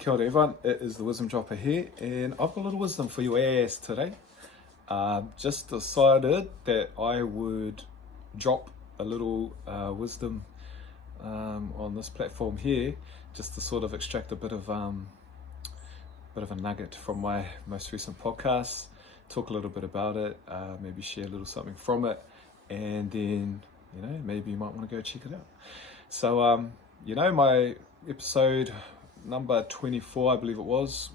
Kia ora everyone, it is the Wisdom Dropper here, and I've got a little wisdom for your ass today. Just decided that I would drop a little wisdom on this platform here, just to sort of extract a bit of a nugget from my most recent podcast, talk a little bit about it, maybe share a little something from it, and then maybe you might want to go check it out. So my episode number 24, I believe it was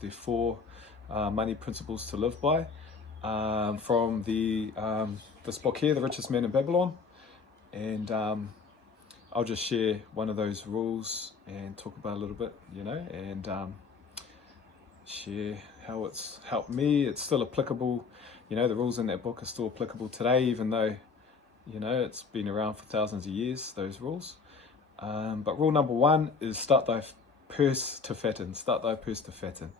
the 4 money principles to live by, from this book here, The Richest Man in Babylon. And I'll just share one of those rules and talk about a little bit, and share how it's helped me. It's still applicable, the rules in that book are still applicable today, even though it's been around for thousands of years, those rules. But rule number 1 is start thy purse to fatten. Start thy purse to fatten.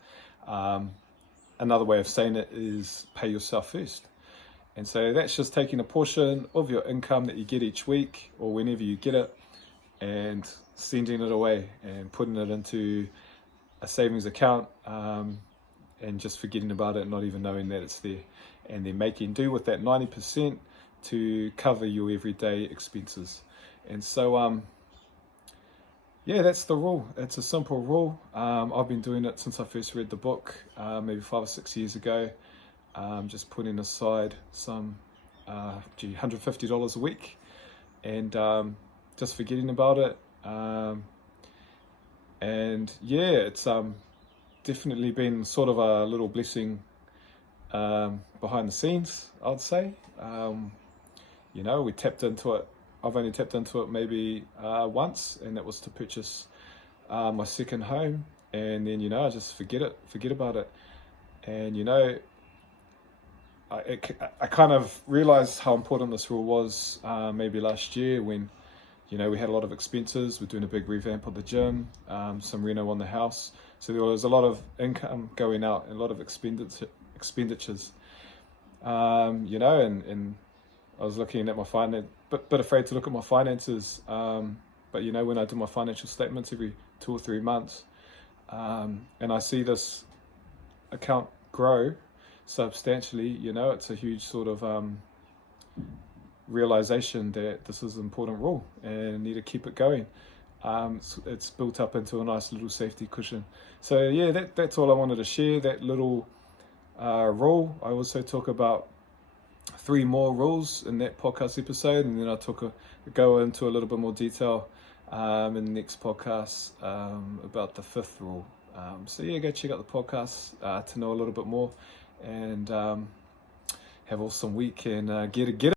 Another way of saying it is pay yourself first. And so that's just taking a portion of your income that you get each week or whenever you get it and sending it away and putting it into a savings account, and just forgetting about it, not even knowing that it's there. And then making do with that 90% to cover your everyday expenses. And so that's the rule. It's a simple rule. I've been doing it since I first read the book, maybe 5 or 6 years ago. Just putting aside some $150 a week, and just forgetting about it. It's definitely been sort of a little blessing behind the scenes, I'd say. We tapped into it. I've only tapped into it maybe once, and that was to purchase my second home. And then I just forget about it. And I kind of realized how important this rule was maybe last year when we had a lot of expenses. We're doing a big revamp of the gym, some reno on the house, so there was a lot of income going out and a lot of expenditures. And I was looking at my finance, bit afraid to look at my finances. But when I do my financial statements every 2 or 3 months, and I see this account grow substantially, it's a huge sort of realization that this is an important rule and I need to keep it going. It's built up into a nice little safety cushion. So that's all I wanted to share, that little rule. I also talk about 3 more rules in that podcast episode, and then I'll go into a little bit more detail in the next podcast about the 5th rule. Go check out the podcast to know a little bit more, and have an awesome week and get it.